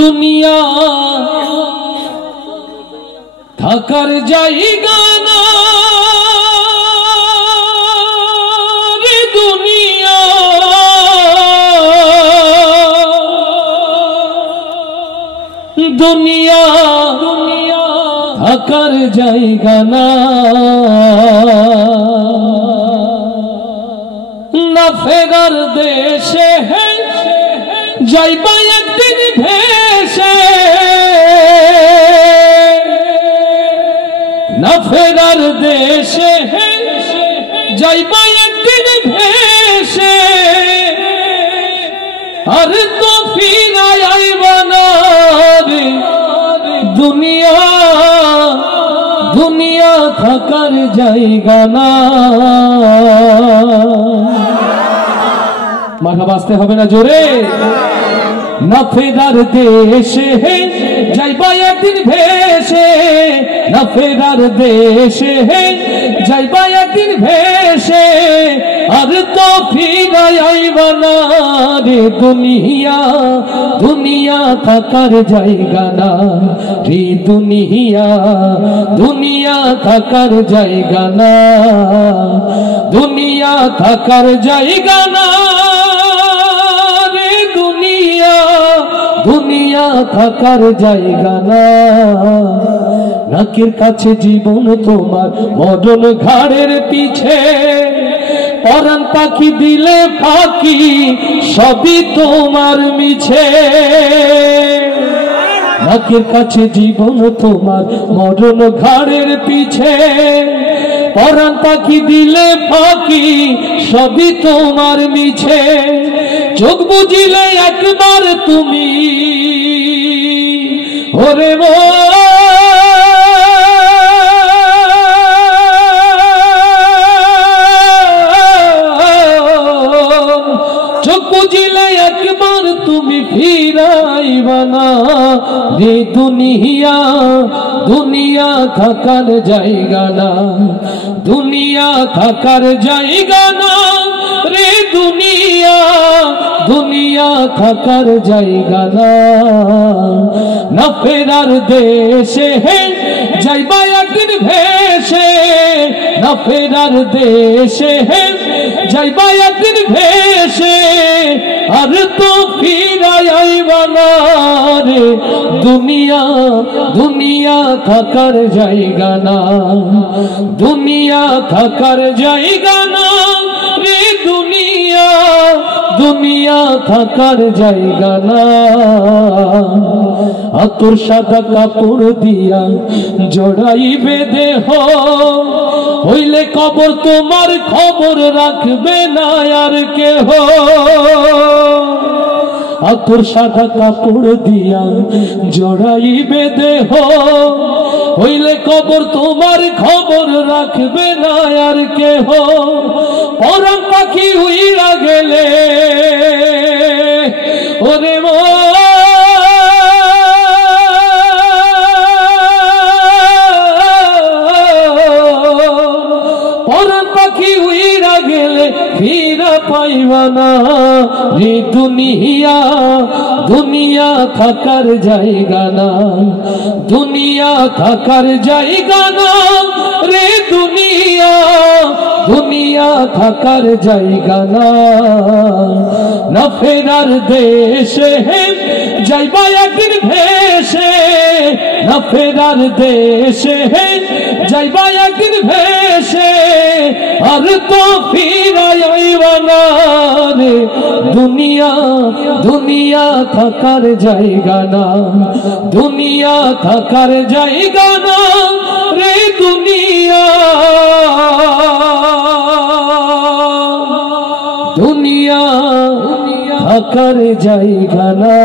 দুনিয়া থাকার জায়গা না রে দুনিয়া, দুনিয়া থাকার জায়গা না, না ফেরার দেশে যাইবা একদিন ভেসে, না ফেরার দেশে যাইবা একদিন ভেসে, আর তো ফিরাই আইবা না রে দুনিয়া, দুনিয়া থাকার জায়গা না। মাথা বাঁচতে হবে না জোরে। না ফেরার দেশে যাইবা একদিন ভেসে, না ফেরার দেশে যাইবা একদিন ভেসে, আর তো ফিরাই আইবা না রে দুনিয়া, দুনিয়া থাকার জায়গা না রে দুনিয়া, দুনিয়া থাকার জায়গা না, দুনিয়া থাকার জায়গা না রে দুনিয়া, দুনিয়া থাকার জায়গা না। নাকের কাছে জীবন তোমার, মরণ ঘাড়ের পিছে, পরাণ পাখি দিলে ফাঁকি, সবই তোমার মিছে। নাকের কাছে জীবন তোমার, মরণ ঘাড়ের পিছে, পরাণ পাখি দিলে ফাঁকি, সবই তোমার মিছে। চোখ বুঝিলে একবার তুমি ওরে চোখ বুঝিলে একবার তুমি ফিরাইবা না রে দুনিয়া, দুনিয়া থাকার জায়গা না, দুনিয়া থাকার জায়গা না রে দুনিয়া, দুনিয়া থাকার জায়গা না। না ফেরার দেশে যাইবা একদিন ভেসে, না ফেরার দেশে যাইবা একদিন ভেসে, আর তো ফিরাই আইবা না রে দুনিয়া, দুনিয়া থাকার জায়গা না, দুনিয়া থাকার জায়গা না রে দুনিয়া, দুনিয়া থাকার জায়গা না। আতর সাদা কাপড় দিয়া জড়াইবে দেহ, হইলে কবর তোমার খবর রাখবে না আর কেহ। আতর সাদা কাপড় দিয়া জড়াইবে দেহ, হইলে কবর তোমার খবর রাখবে না আর কেহ। পরাণ পাখি উইরা গেলে ওরে পরাণ পাখি উইরা গেলে ফিরা পাইবা না রে দুনিয়া, দুনিয়া থাকার জায়গা না, দুনিয়া থাকার জায়গা না রে দুনিয়া, দুনিয়া থাকার জায়গা না। না ফেরার দেশে যাইবা একদিন ভেসে, না ফেরার দেশে যাইবা একদিন ভেসে, আর তো ফিরাই আইবা না রে দুনিয়া, দুনিয়া থাকার জায়গা না, দুনিয়া থাকার জায়গা না রে দুনিয়া, দুনিয়া থাকার জায়গা না।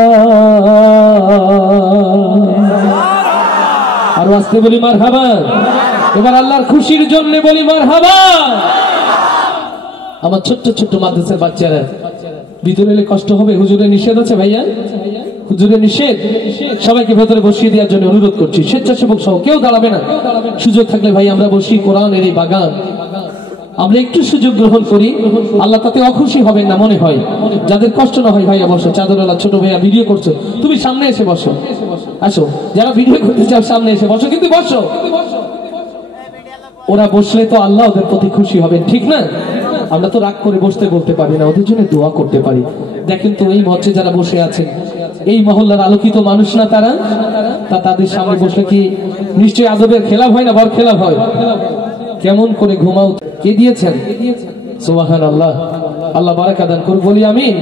আর আস্তে বলি মারহাবা, এবার আল্লাহর খুশির জন্য বলি মারহাবা। আমার ছোট্ট ছোট্ট মাদ্রাসার বাচ্চারা ভিতরে এলে কষ্ট হবে, হুজুরের নিষেধ আছে ভাইয়া, হুজুরের নিষেধ। সবাইকে ভেতরে বসিয়ে দেওয়ার জন্য অনুরোধ করছি, স্বেচ্ছাসেবক সহ কেউ দাঁড়াবে না, সুযোগ থাকলে ভাই আমরা বসি কোরআনের এই বাগান। আমরা একটু সুযোগ গ্রহণ করি, আল্লাহ তাতে অখুশি হবেন না মনে হয়। যাদের কষ্ট না হয় ভাইয়া বসো, চাদরওয়ালা ছোট ভাইয়া ভিডিও করছো, তুমি সামনে এসে বসো, আসো যারা ভিডিও করতে চাও সামনে এসে বসো, কিন্তু বসো। ওরা বসলে তো আল্লাহ ওদের প্রতি খুশি হবেন, ঠিক না? আমরা তো রাগ করে বসতে বলতে পারি না, ওদের জন্য দোয়া করতে পারি। দেখেন তো এই মঞ্চে যারা বসে আছেন, এই মহল্লার আলোকিত মানুষ না তারা? তাদের সামনে বসলে কি নিশ্চয়ই আদবের খেলাফ হয় না, বর খেলাফ হয়? কেমন করে ঘুমাও? কে দিয়েছেন? সুবহানাল্লাহ, আল্লাহ বারাকা দান করুন, বলি আমিন।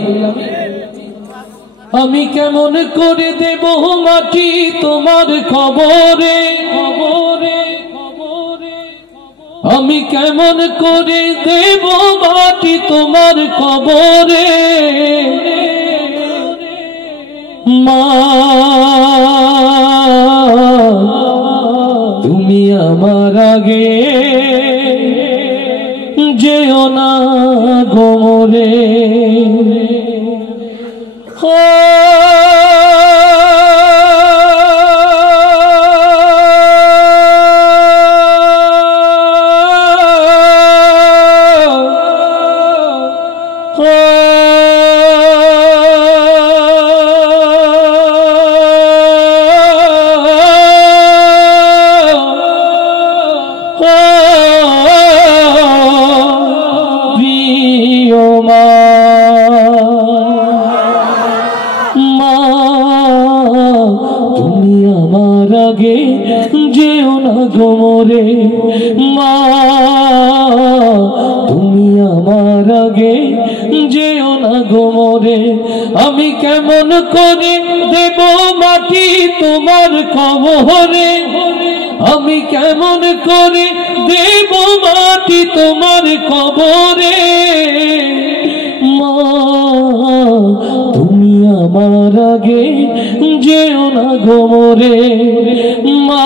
আমি কেমন করে দেব মাটি তোমার কবরে, আমি কেমন করে দেব মাটি তোমার কবরে, মা তুমি আমার আগে যেও না গো মরে। যেও না গো মরে, মা তুমি আমার আগে যেও না গো মরে। আমি কেমন করে দেব মাটি তোমার কবরে, আমি কেমন করে দেব মাটি তোমার কবরে, মা তুমি আমার আগে যেও না গো মরে, মা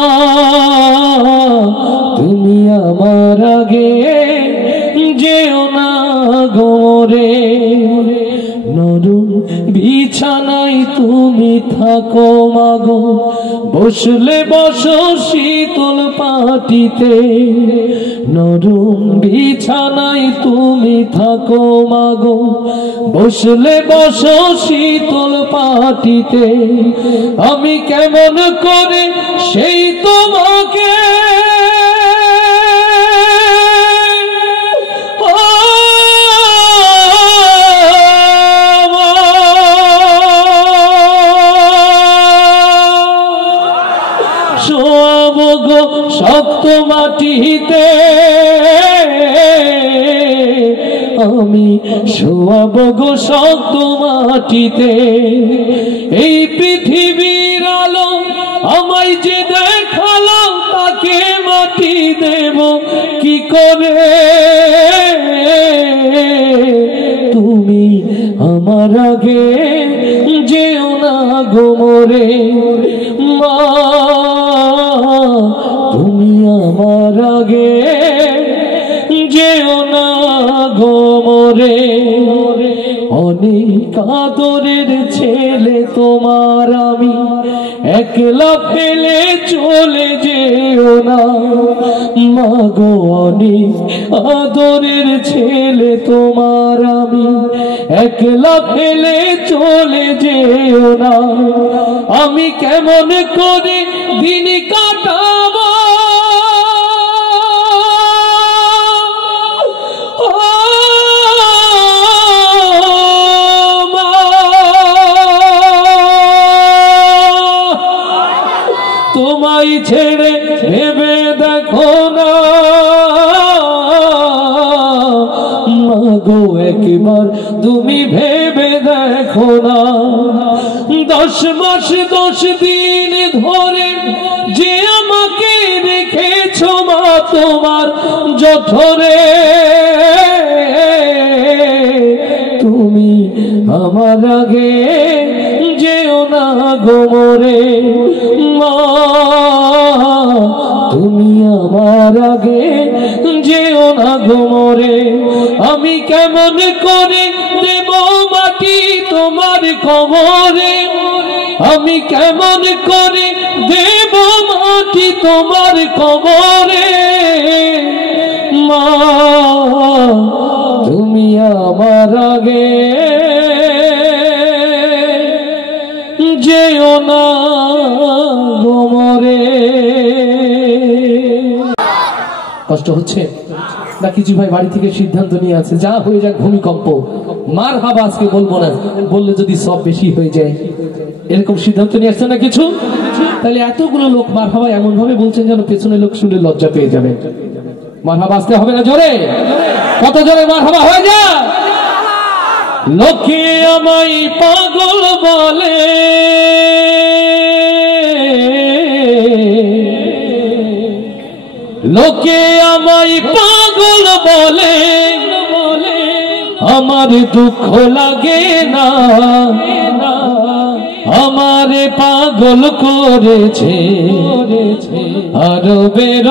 তুমি আমার আগে যেও না গো মরে। নরম বিছানায় তুমি থাকো মাগো, বসলে বসো শীতল পাটিতে, নরম বিছানায় তুমি থাকো মাগো, বসলে বসো শীতল পাটিতে। আমি কেমন করে সেই তোমাকে শোয়াবো গো শক্ত মাটিতে, আমি শোয়াবো গো শক্ত মাটিতে। এই পৃথিবীর আলো আমায় যে দেখালো, তাকে মাটি দেব কি করে? তুমি আমার আগে যেও না গো মরে, মা তুমি আমার আগে যেও না গো মরে। অনেক আদরের ছেলে তোমার আমি, একলা ফেলে চলে যেও না, মা গো অনেক আদরের ছেলে তোমার আমি, একলা ফেলে চলে যেও না। আমি কেমন করে দিন কাটাবো, তোমায় ছেড়ে ভেবে দেখো না, মাগো একবার তুমি ভেবে দেখো না। 10 মাস 10 দিন ধরে যে আমাকে রেখেছো মা তোমার জঠরে, তুমি আমার আগে যেও না গো মরে, মা তুমি আমার আগে যেও না গো মরে। আমি কেমন করে দেব মাটি তোমার কবরে, আমি কেমন করে দেব মাটি তোমার কবরে, মা না গোমরে। কষ্ট হচ্ছে নাকি? জি ভাই, বাড়ি থেকে সিদ্ধান্ত নিয়ে আছে, যা হয়ে যাক ভূমিকম্প, মার হাবা আজকে বলবো না, বললে যদি সব বেশি হয়ে যায়, এরকম সিদ্ধান্ত নিয়ে আসছে না কিছু। তাহলে এতগুলো লোক মার হাবা এমন ভাবে বলছেন যেন পেছনে লোক শুনে লজ্জা পেয়ে যাবে। মার হাবা আসতে হবে না জোরে? কত জোরে মার হাবা হয়ে যায়? লোকে আমায় পাগল বলে, লোকে আমায় পাগল বলে, আমার দুঃখ লাগে না, আমারে পাগল করেছে আরবের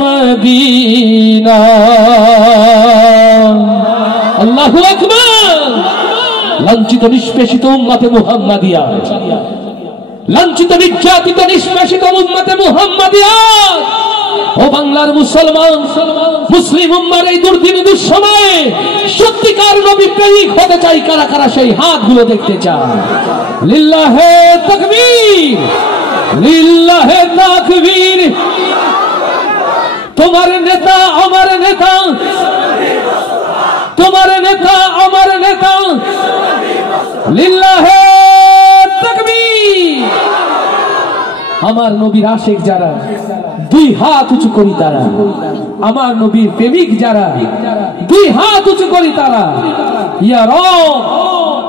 মদিনা। আল্লাহু আকবার। লাঞ্ছিত নিষ্পেষিত উম্মতে মুহাম্মাদিয়া, লাঞ্ছিত নির্যাতিত নিষ্পেষিত উম্মতে মুহাম্মাদিয়া, ও বাংলার মুসলমান মুসলিম উম্মার এই দুর্দিন দুঃসময়ে সত্যিকার নবী প্রেমিক হতে চাই কারা কারা সেই হাতগুলো দেখতে চায়। লিল্লাহে তাকবীর, লিল্লাহে তাকবীর। তোমার নেতা আমার নেতা, তোমার নেতা আমার নেতা, লিল্লাহে তাকবীর। আমার নবীর আশিক যারা, দুই হাত উঁচু করি তারা। আমার নবীর প্রেমিক যারা, দুই হাত উঁচু করি তারা। ইয়া রব,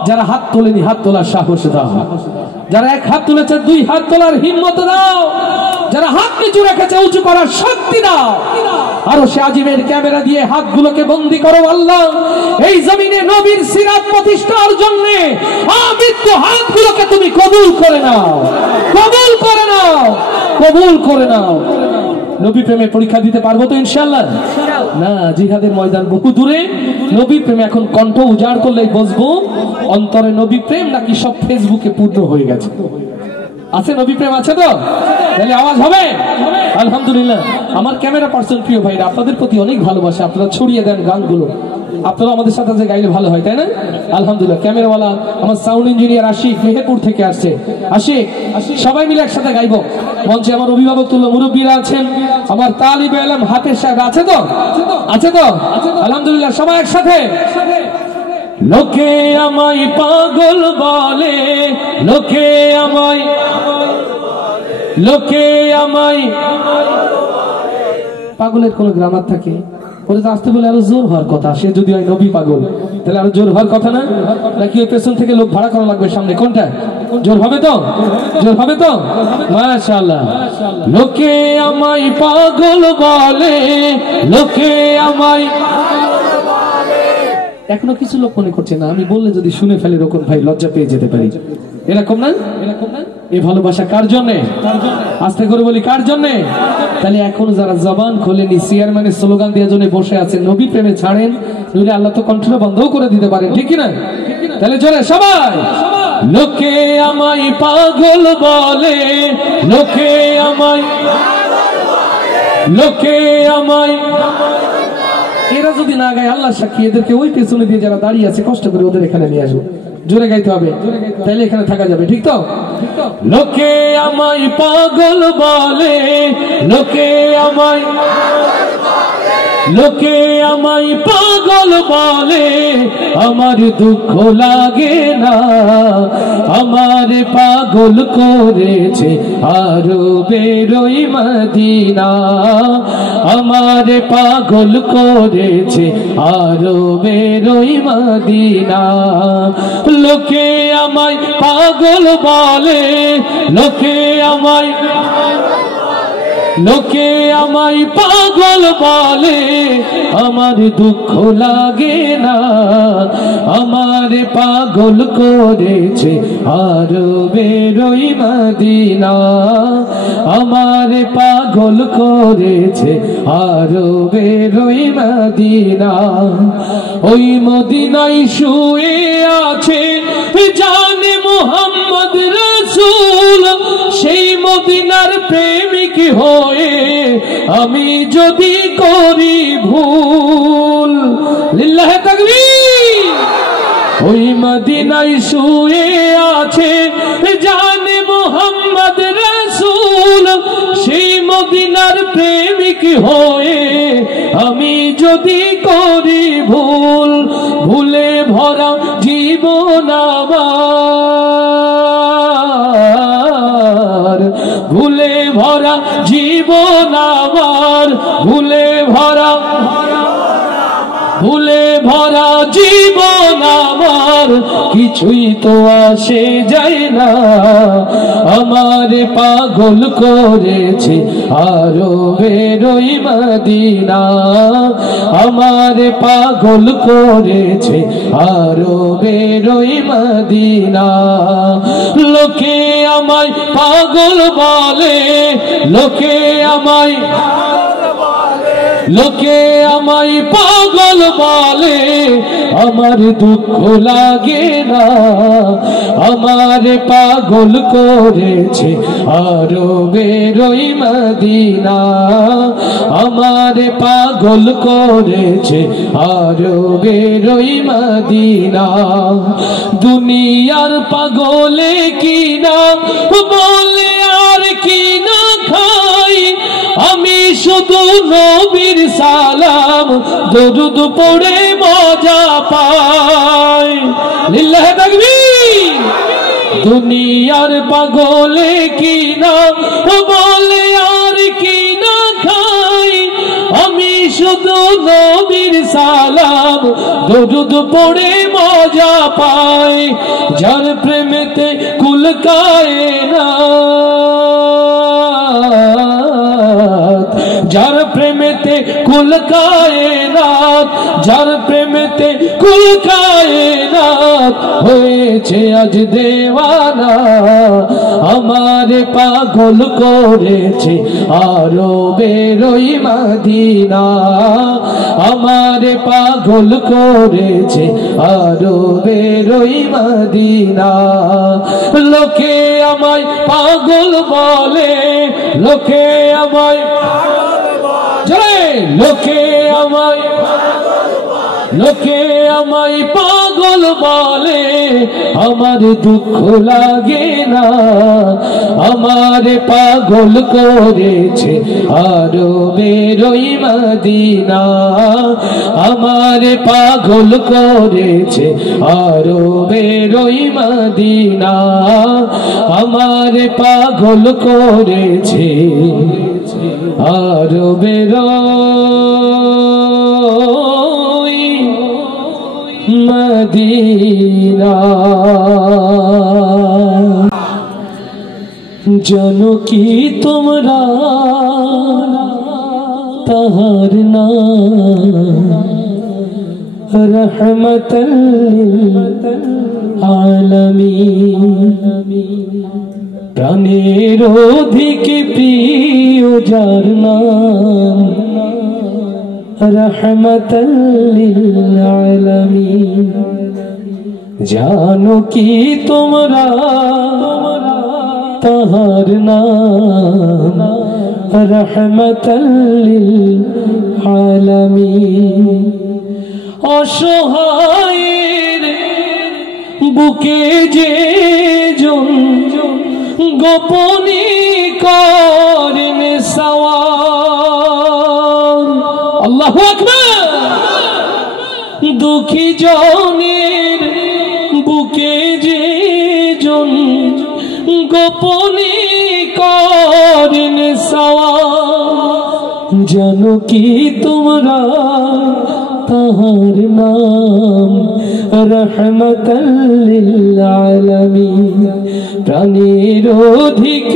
যারা হাত তোলেনি হাত তোলার সাহস দাও, যারা এক হাত তুলেছে দুই হাত তোলার হিম্মত দাও, যারা হাত নিচু রেখেছে উঁচু করার শক্তি দাও। আরো সে আজিমের ক্যামেরা দিয়ে হাতগুলোকে বন্দী করো আল্লাহ। এই জমিনে নবীর সিরাত প্রতিষ্ঠার জন্য আমৃত্যু হাতগুলোকে তুমি কবুল করে নাও, কবুল করে নাও, কবুল করে নাও। নবী প্রেমে পরীক্ষা দিতে পারবো তো ইনশাআল্লাহ? না, জিহাদের ময়দান বহু দূরে। নবী প্রেমে এখন কণ্ঠ উজাড় করলেই বসবো অন্তরে নবী প্রেম নাকি সব ফেসবুকে পূর্ণ হয়ে গেছে? আছে নবী প্রেম আছে তো? তাহলে আওয়াজ হবে আলহামদুলিল্লাহ। আমার ক্যামেরা পার্সন প্রিয় ভাইরা, আপনাদের প্রতি অনেক ভালোবাসা, আপনারা ছড়িয়ে দেন গানগুলো, আপনারা আমাদের সাথে যে গাইলে ভালো হয়, তাই না? আলহামদুলিল্লাহ। ক্যামেরাওয়ালা আমার সাউন্ড ইঞ্জিনিয়ার আশিক মেহেরপুর থেকে আসছে। আশিক, সবাই মিলে একসাথে গাইবো। মঞ্চে আমার অভিভাবক তুল্য মুরব্বীরা আছেন, আমার তালিবে ইলম হাফেজ সাহেব আছে তো? আছে তো? আলহামদুলিল্লাহ, সবাই একসাথে। লোকে আমায় পাগল বলে, লোকে আমায়, লোকে আমায়। পাগলের কোন গ্রামার থাকে? ওরা তো আসতে বলে আরো জোর হওয়ার কথা। সে যদি হয় নবী পাগল, তাহলে আরো জোর হওয়ার কথা না? নাকি ওই পেছন থেকে লোক ভাড়া করা লাগবে সামনে? কোনটা জোর হবে তো? জোর হবে তো? মাশাআল্লাহ। লোকে আমায় পাগল বলে, লোকে আমায়। এখনো কিছু লোক মনে করছে না আমি বললে যদি শুনে ফেলে রকম ভাই লজ্জা পেয়ে যেতে পারি, এরকম না? এরকম না? এই ভালোবাসা কার জন্য? আস্তে করে বলি কার জন্য? তাহলে এখন যারা জবান খোলেনি, চেয়ারম্যানের স্লোগান দিয়ে জন্য বসে আছেন, নবী প্রেমে ছাড়েন, নইলে আল্লাহ তো কণ্ঠটা বন্ধ করে দিতে পারেন, ঠিক কি না? তাহলে জোরে সবাই। লোকে আমায় পাগল বলে, লোকে আমায়, লোকে আমায়। এরা যদি না গায় আল্লাহ সাক্ষী, এদেরকে ওই পেছনে দিয়ে যারা দাঁড়িয়ে আছে কষ্ট করে ওদের এখানে নিয়ে আসবো। জোরে গাইতে হবে, তাইলে এখানে থাকা যাবে, ঠিক তো? লোকে আমায় পাগল বলে, লোকে আমায়, লোকে আমায় পাগল বলে, আমার দুঃখ লাগে না, আমার পাগল করেছে আরবের ওই মদিনা, আমার পাগল করেছে আরবের ওই মদিনা। লোকে আমায় পাগল বলে, লোকে আমায়, লোকে আমায় পাগল বলে, আমার দুঃখ লাগে না, আমার পাগল করেছে আরবের ওই মদিনা, আমার পাগল করেছে আরবের ওই মদিনা। ওই মদিনায় শুয়ে আছে জানে মুহাম্মদ রাসূল, সেই মদিনার প্রেমিক হয়ে আমি যদি করি ভুল, লিল্লাহে তাকবীর। ওই মদিনায় শুয়ে আছে জানে মোহাম্মদ রাসূল, সেই মদিনার প্রেমিক হয়ে আমি যদি করি ভুল, ভুলে ভরা জীবন আমার, ভুলে ভরা জীবন আমার, ভুলে ভরা জীবন আমার, কিছুই তো আসে যায় না। আমার পাগল করেছে আরবের ওই মদিনা, আমার পাগল করেছে আরবের ওই মদিনা। লোকে আমায় পাগল বলে, লোকে আমায় পাগল বলে, আমার দুঃখ লাগে না। আমার পাগল করেছে আরবের ওই মদিনা, আমার পাগল করেছে আরবের ওই মদিনা। দুনিয়ার পাগলে কিনা বলে আর কিনা খাই, আমি শুধু নবীর সালাম দরুদ পড়ে মজা পাই। লিল্লাহি তাকবীর। দুনিয়ার পাগলে কিনা বলে আর কিনা খাই, আমি শুধু নবীর সালাম দরুদ পড়ে মজা পাই। যার প্রেমেতে কুল কায়নাত, যার প্রেমেতে কুল কায়নাত, যার প্রেমেতে কুল কায়নাত হয়েছে আজ দেওয়ানা। আমার পাগল করেছে আরবের ওই মদিনা, আমার পাগল করেছে আরবের ওই মদিনা। লোকে আমায় পাগল বলে, লোকে আমায় লোকে আমায় পাগল বলে, আমার দুঃখ লাগে না। আমার পাগল করেছে আরবের ওই মদিনা, আমার পাগল করেছে আরবের ওই মদিনা, আমার পাগল করেছে আরবের মদিনা। জানো কি তোমরা তাহার নাম রহমতুল আলামিন, প্রাণের অধিক প্রিয় যার নাম রহমতুল আলামিন। জানো কি তোমরা তাহার নাম রহমতুল আলামিন। অসহায়ের বুকে যে জন গোপনে করেন সওয়ার, আল্লাহু আকবার। দুঃখী জনের বুকে যে জন গোপনে করেন সওয়ার, জানো কি তোমরা তাহার নাম রহমতুল আলামিন। প্রাণের অধিক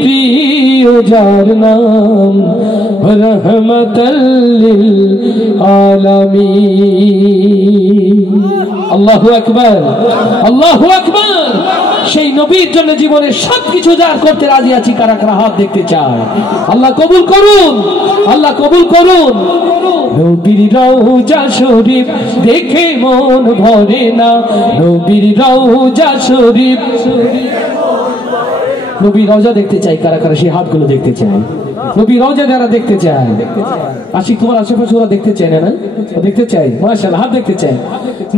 প্রিয় যার নাম রহমতুল আলামিন। আল্লাহু আকবার, আল্লাহু আকবার। সেই নবীর জন্য জীবনের সবকিছু যার করতে রাজি আছি, কারা কারা হাত দেখতে চায়? আল্লাহ কবুল করুন, আল্লাহ কবুল করুন। নবীর রওজা শরীফ দেখে মন ভরে না, নবীর রওজা শরীফ নবী রওজা দেখতে চাই, কারা কারা সেই হাতগুলো দেখতে চায়? নবী রওজা যারা দেখতে চায়, আশিক তোমার আশেপাশে ওরা দেখতে চায় না? না দেখতে চাই, মাশাআল্লাহ, হাত দেখতে চায়।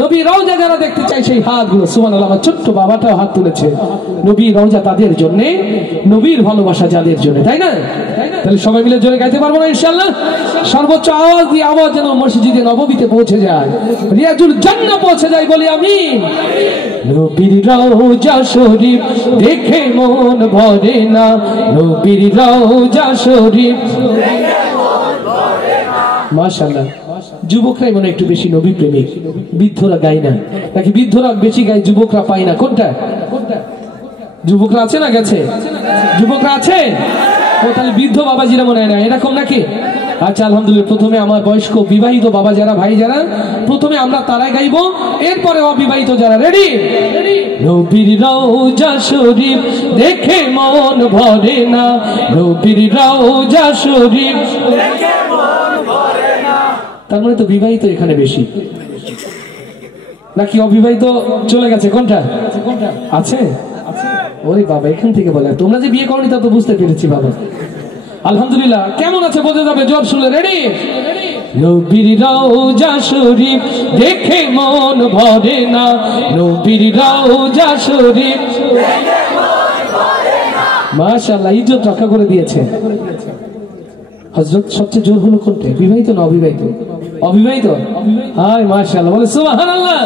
নবী রওজা যারা দেখতে চায় সেই হাতগুলো, সুবহানাল্লাহ। আমার ছোট্ট বাবাটাও হাত তুলেছে। নবী রওজা তাদের জন্য, নবীর ভালোবাসা যাদের জন্য, তাই না? তাহলে সবাই মিলে জোরে গাইতে পারবো না ইনশাআল্লাহ? সর্বোচ্চ আওয়াজ দিয়ে আওয়াজ যেন মসজিদে নববীতে পৌঁছে যায়, রিয়াজুল জান্নাহ পৌঁছে যায়, বলি আমিন। নবীর রওজা শরীফ দেখে মন ভরে না, নবীর রওজা শরীফ। মাশাআল্লাহ, যুবকরাই মনে একটু বেশি নবী প্রেমিক, বৃদ্ধরা গায় না নাকি? বৃদ্ধরা বেশি গায়, যুবকরা পায় না। কোনটা? যুবকরা আছে না গেছে? যুবকরা আছে? ও তাহলে বৃদ্ধ বাবাজিরা মনে হয় না, এরকম নাকি? আচ্ছা, আলহামদুলিল্লাহ। প্রথমে আমার বয়স্ক বিবাহিত বাবা যারা, ভাই যারা, প্রথমে আমরা তারাই গাইবো, এরপরে অবিবাহিত যারা। রেডি? নবীর রওজা শরীফ দেখে মন ভরে না, নবীর রওজা শরীফ দেখে মন ভরে না। তার মানে তো বিবাহিত এখানে বেশি নাকি অবিবাহিত চলে গেছে? কোনটা আছে? ওরে বাবা, এখান থেকে বলে, তোমরা যে বিয়ে করনি তা তো বুঝতে পেরেছি বাবা। আলহামদুলিল্লাহ। কেমন আছে বোঝা যাবে জোর শুনে। রেডি? নবীর রওজা শরীফ দেখে মন ভরে না, নবীর রওজা শরীফ দেখে মন ভরে না। মাশাআল্লাহ, ইজ্জত রক্ষা করে দিয়েছে হযরত। সবচেয়ে জোর হলো কোনটা? বিবাহিত না অবিবাহিত? অবিবাহিত। হায় মাশাআল্লাহ, বলে সুবহানাল্লাহ।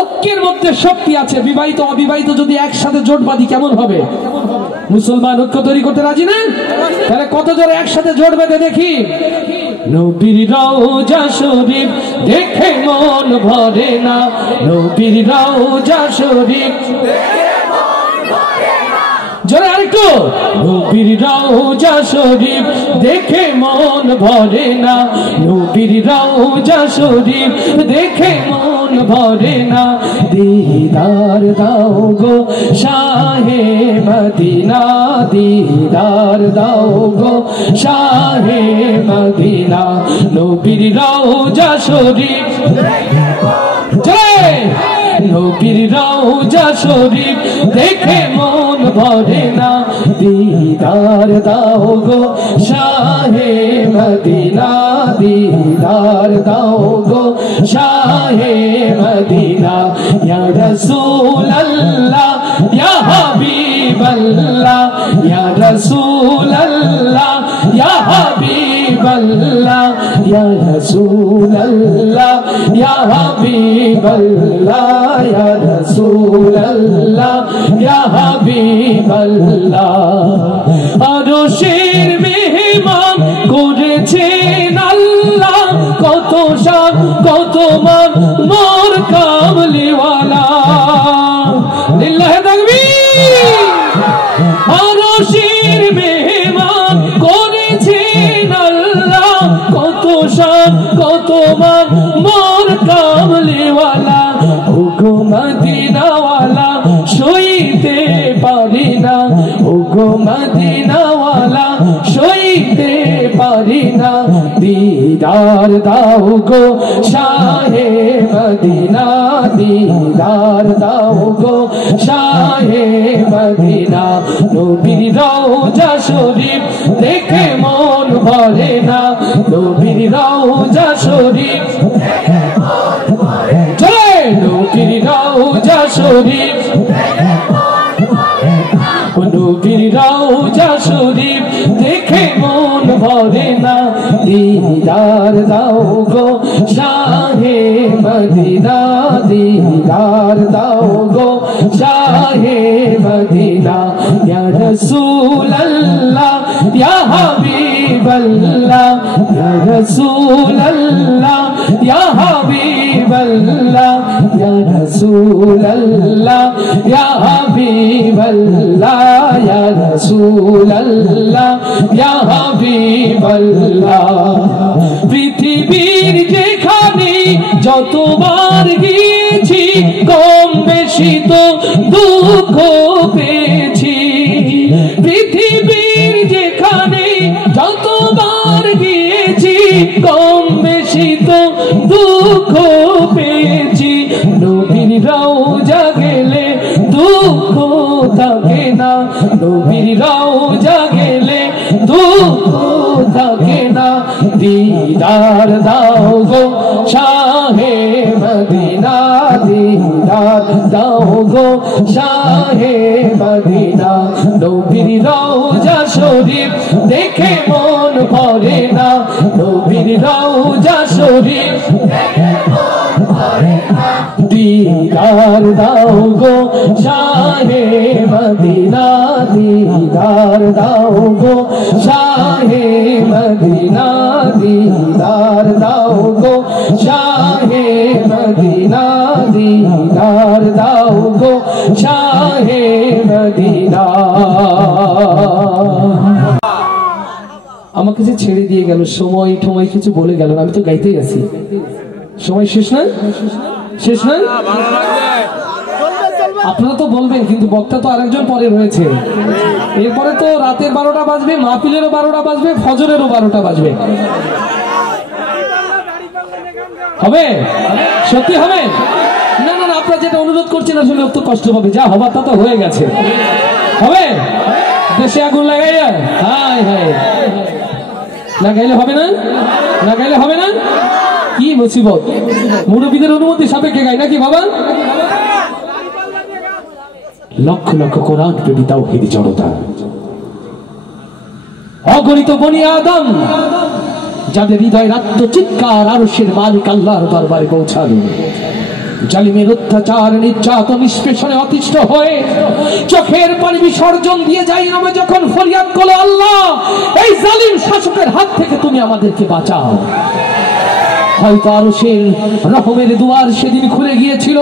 ঐক্যের মধ্যে শক্তি আছে। বিবাহিত অবিবাহিত যদি একসাথে জোট বাঁধি কেমন হবে? মুসলমান ঐক্য তৈরি করতে রাজি না? তাহলে কত জোরে একসাথে জোট বেঁধে দেখি। নবীর রওজা শরীফ দেখে মন ভরে না, নবীর রওজা শরীফ দেখে মন ভরে না। জোরে আরেকটু। নবীর রওজা শরীফ দেখে মন ভরে না, নবীর রওজা শরীফ দেখে মন ভরে না। দিদার দাও গো শাহে মদিনা, দিদার দাও গো শাহে মদিনা, নবীর রওজা শরীফ দেখে মন ভরে না, নবীর রওজা শরীফ দেখে মন ভরে না। দিদার দাও গো শাহে মদিনা, দিদার দাও গো শাহে মদিনা। ইয়া রাসূলুল্লাহ ইয়া হাবিবাল্লাহ, ইয়া রাসূলুল্লাহ ইয়া হাবিবাল্লাহ, ইয়া রাসূলুল্লাহ ইয়া হাবিবাল্লাহ, ইয়া রাসূলুল্লাহ ইয়া হাবিবাল্লাহ। আরশের মেহমান করেছেন আল্লাহ, কত শান কত মান মোর কামলিওয়ালা। লিল্লাহি তাকবীর। আরশের মেহমান করেছেন আল্লাহ, কত শান কত মান মোর কামলিওয়ালা। ওগো মদিনাওয়ালা সইতে পারি না, ওগো মদিনাওয়ালা সইতে পারি না। দিদার দাও গো শাহে মদিনা, দিদার দাও গো শাহে মদিনা। নবীর রওজা শরীফ দেখে মন ভরে না, নবীর রওজা শরীফ দেখে মন ভরে না। নবীর রওজা শরীফ দেখে মন ভরে না, নবীর রওজা শরীফ দেখে মন ভরে না। দিদার দাও গো শাহে মদিনা, দিদার দাও গো শাহে মদিনা। ইয়া রাসূলুল্লাহ ইয়া হাবিবাল্লাহ, ইয়া রাসূলুল্লাহ ইয়া হাবিবাল্লাহ, ইয়া রাসূলুল্লাহ ইয়া হাবিবাল্লাহ, ইয়া রাসূলুল্লাহ ইয়া হাবিবাল্লাহ। পৃথিবীর যেখানে যতবার গিয়েছি কম বেশি তো দুঃখ পেয়েছি, পৃথিবীর যেখানে যতবার গিয়েছি কম বেশি তো দুঃখ পেয়েছি। নবীর রওজা গেলে দুঃখ থাকে না, নবীর রওজা গেলে দুঃখ থাকে না। দিদার দাও গো শাহে মদিনা, দিদার দাও গো শাহে মদিনা। নবীর রওজা শরীফ দেখে মন ভরে না, নবীর রওজা শরীফ দেখে মন ভরে না। দিদার দাও গো শাহে মদিনা, দিদার দাও গো শাহে মদিনা, দিদার দাও গো শাহে মদিনা, দিদার দাও গো শাহে মদিনা। আমাকে যে ছেড়ে দিয়ে গেল, সময় ঠময় কিছু বলে গেল, আমি তো গাইতেই আছি। সময় শেষ না, শেষ না? আপনারা তো বলবেন, কিন্তু বক্তা তো আরেকজন পরে রয়েছে। এরপরে তো রাতের 12টা বাজবে, মাহফিলেরও 12টা বাজবে, ফজরেরও 12টা বাজবে। হবে? সত্যি হবে? না না, আপনারা যেটা অনুরোধ করছেন আসলে তো কষ্ট পাবে, যা হবার তা তো হয়ে গেছে। হবে? দেশে আগুন লাগাইয়া হায় হায়, না গাইলে হবে না, না গাইলে হবে না। কি মুসিবত! মুরব্বীদের অনুমতি সাপেক্ষে গাই নাকি বাবা? লক্ষ লক্ষ কোরআন প্রেমী তাওহীদ জনতা, অগণিত বনি আদম, যাদের হৃদয়ের আত্মচিৎকার আরশের মালিক আল্লাহর দরবারে পৌঁছালো। জালিমের অত্যাচার, নির্যাতন, নিষ্পেষণে অতিষ্ঠ হয়ে চোখের পানি বিসর্জন দিয়ে যাই নামে যখন ফরিয়াদ করলো, আল্লাহ এই জালিম শাসকের হাত থেকে তুমি আমাদেরকে বাঁচাও। হয়তো আরশের রহমের দুয়ার সেদিন খুলে গিয়েছিল,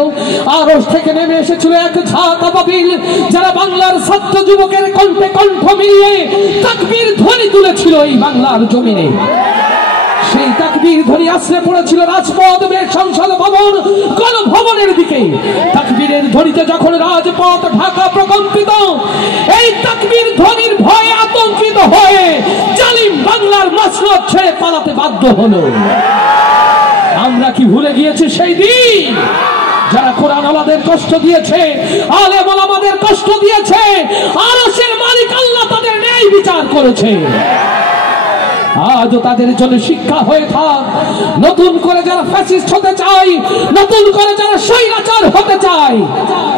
আরশ থেকে নেমে এসেছিল এক ঝাঁক আবাবিল, যারা বাংলার ছাত্র যুবকের কণ্ঠে কণ্ঠ মিলিয়ে তাকবীর ধ্বনি তুলেছিল এই বাংলার জমিনে। সেই তাকবীর ধ্বনি আশ্রে পড়েছিল রাজপথ, সংসদ ভবন, গণভবনের দিকে। তাকবীরের ধ্বনিতে যখন রাজপথ ঢাকা প্রকম্পিত, এই তাকবীর ধ্বনির ভয়ে আতঙ্কিত হয়ে জালিম বাংলার মসনদ ছেড়ে পালাতে বাধ্য হলো। আমরা কি ভুলে গিয়েছি সেই দিন যারা কোরআন ওয়ালাদের কষ্ট দিয়েছে, আলেম ওলামাদের কষ্ট দিয়েছে, আরশের মালিক আল্লাহ তাদের ন্যায় বিচার করেছে। আজও তাদের জন্য শিক্ষা হয়ে থাক। নতুন করে যারা ফ্যাসিস্ট হতে চায়, নতুন করে যারা স্বৈরাচার হতে চায়,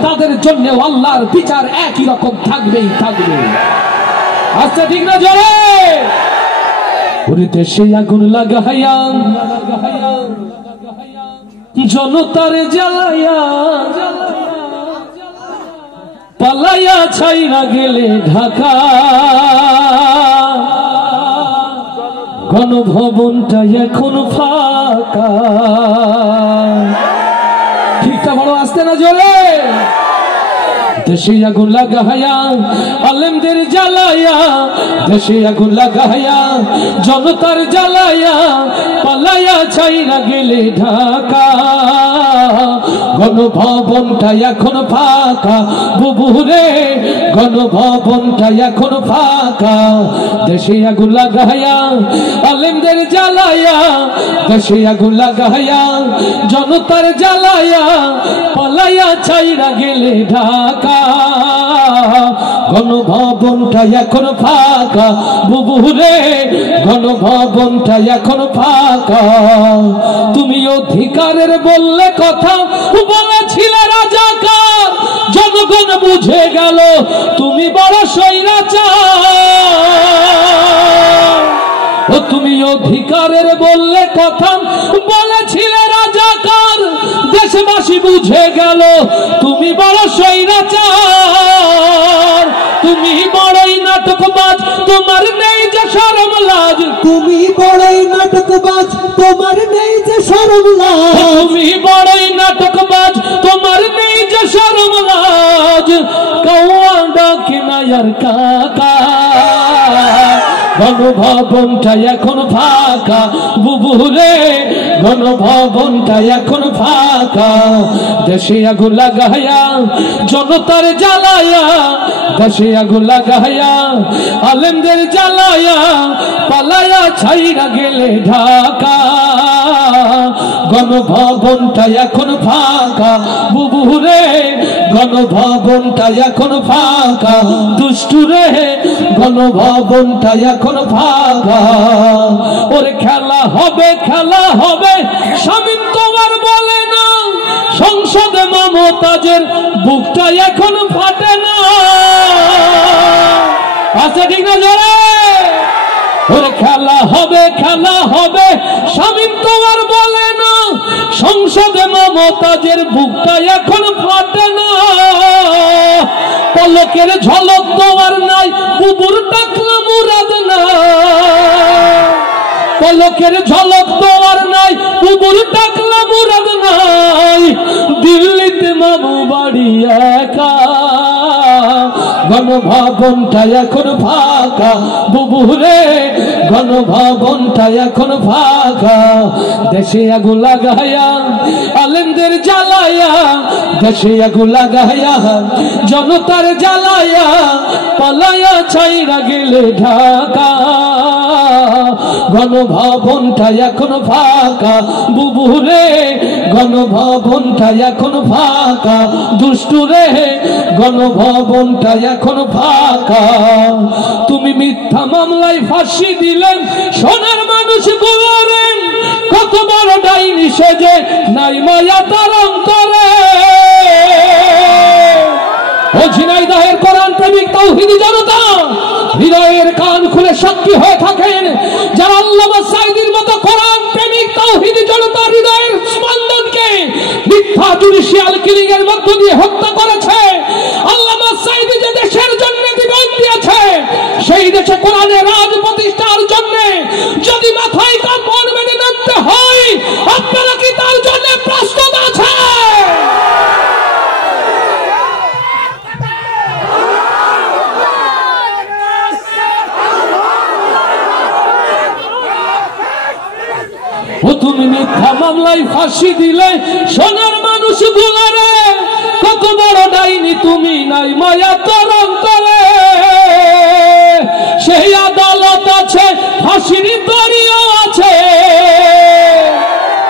তাদের জন্য আল্লাহর বিচার একই রকম থাকবেই থাকবে। আচ্ছা ঠিক না? জোরে ওরে দেশে আগুন লাগাইয়া জনতার জ্বালাইয়া, পালাইয়া ছাইরা গেলে ঢাকা, গণভবনটা এখন ফাঁকা। ঠিকটা বড় আসতে না জোরে। দেশে আগুন লাগাইয়া আলেমদের জ্বালাইয়া, দেশে আগুন লাগাইয়া জনতার জ্বালাইয়া, পালাইয়া ছাইরা গেলে ঢাকা, গণভবনটা এখন ফাঁকা। বুবুরে গণভবনটা এখন ফাঁকা। দেশে আগুন লাগাইয়া আলেমদের জ্বালাইয়া, দেশে আগুন লাগাইয়া জনতার জ্বালাইয়া, পালাইয়া ছাইরা গেলে ঢাকা, গণভবনটা এখন ফাঁকা। বুবুরে গণভবনটা এখন ফাঁকা। তুমি অধিকারের বললে কথা, বলেছিলে রাজাকার, জনগণ বুঝে গেল তুমি বড় স্বৈরাচার। ও তুমি অধিকারের বললে কথা, বলেছিলে রাজাকার, দেশবাসী বুঝে গেল তুমি বড় স্বৈরাচার। তুমি বড়ই নাটকবাজ, তোমার নেই যে শরম লাজ, তুমি বড়ই নাটকবাজ, তোমার নেই যে শরম লাজ। তুমি বড়ই নাটকবাজ, তোমার নেই যে শরম লাজ। কৌয়া ডাকে না আর কাকা, গণভবনটা এখন ফাঁকা। বুবুরে গণভবনটা এখন ফাঁকা। দেশে আগুন লাগাইয়া জনতার জ্বালাইয়া, দেশে আগুন লাগাইয়া আলেমদের জ্বালাইয়া, পালাইয়া ছাইরা গেলে ঢাকা, গণভবনটা এখন ফাঁকা। বুবুরে গণভবনটা এখন ফাঁকা, দুষ্টু রে গণভবনটা এখন ফাঁকা। ওরে খেলা হবে স্বামী তোমার বলে না, সংসদে মমতাজের বুকটা এখন ফাটে না। আচ্ছা ঠিক না জোরে? ওরে খেলা হবে স্বামী তোমার বলে না, সংসদে মমতাজের বুকটা এখন ফাটে না। পলকের ঝলক তোমার নাই, বুবুর টাকলা মুরাদ না। পলকের ঝলক তোমার নাই, বুবুর টাকলা মুরাদ নাই। দিল্লিতে মামু বাড়ি একা, গণভবনটা এখন ফাঁকা। বুবুরে গণভবনটা এখন ফাঁকা। দেশে আগুন লাগায়া আলেমদের জ্বালায়া, দেশে আগুন লাগায়া জনতার জ্বালায়া, পালায়া ছাইরা গেলে ঢাকা। গণভবনটা এখন ফাঁকা। বুবুরে গণভবনটা এখন ফাঁকা, দুষ্টু রে গণভবনটা এখন ফাঁকা। তুমি মিথ্যা মামলায় ফাঁসি দিলেন সোনার মানুষ গুলারে, কত বড় ডাইনি সেজে নাই মায়া তার অন্তরে। ও ঝিনাইদহের কোরআন প্রেমিক তাওহীদি জনতা, হৃদয়ের কান খুলে সাক্ষী হয়ে থাকেন যারা আল্লামা সাঈদীর মতো কোরআন প্রেমিক তাওহীদি জনতার হৃদয়ের স্পন্দনকে মিথ্যা জুডিশিয়াল কিলিং এর মধ্য দিয়ে হত্যা করেছে। আল্লামা সাঈদী যে দেশের জন্য জীবন দিয়েছে, সেই দেশে কোরআনের রাজ প্রতিষ্ঠার জন্য যদি মাথায় কাপড় বেঁধে নামতে হয়, আপনারা কি তার জন্য প্রস্তুত আছে? ও তুমি মিথ্যা মামলায় ফাঁসি দিলে সোনার মানুষ গুলারে, কত বড় ডাইনি তুমি নাই মায়া তোর অন্তরে। সেই আদালত আছে, ফাঁসির দড়িও আছে।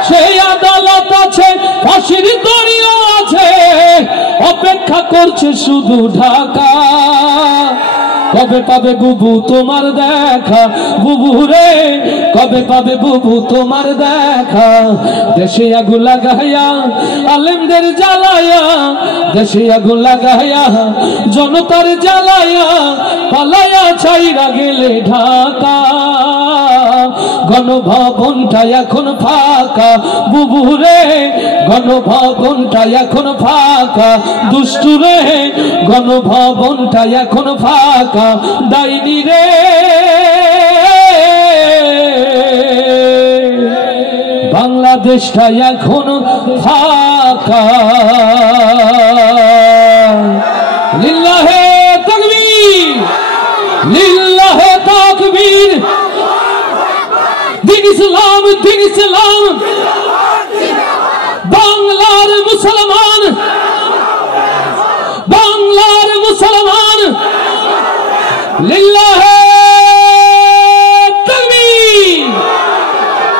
সেই আদালত আছে, ফাঁসির দড়িও আছে। অপেক্ষা করছে শুধু ঢাকা। কবে পাবে বুবু তোমার দেখা, বুবু রে কবে পাবে বুবু তোমার দেখা। দেশে আগুন লাগায়া আলেমদের জ্বালায়া, দেশে আগুন লাগায়া জনতার জ্বালায়া, পালায়া ছাইরা গেলে ঢাকা। গণভবনটা এখন ফাঁকা। বুবু রে গণভবনটা এখন ফাঁকা, দুষ্টু রে গণভবনটা এখন ফাঁকা। ডাইনি রে বাংলাদেশটা এখন ফাঁকা। লিল্লাহে তাকবীর, লিল্লাহে তাকবীর। দিন ইসলাম, দিন ইসলাম, বাংলার মুসলমান, বাংলার মুসলমান। লিল্লাহে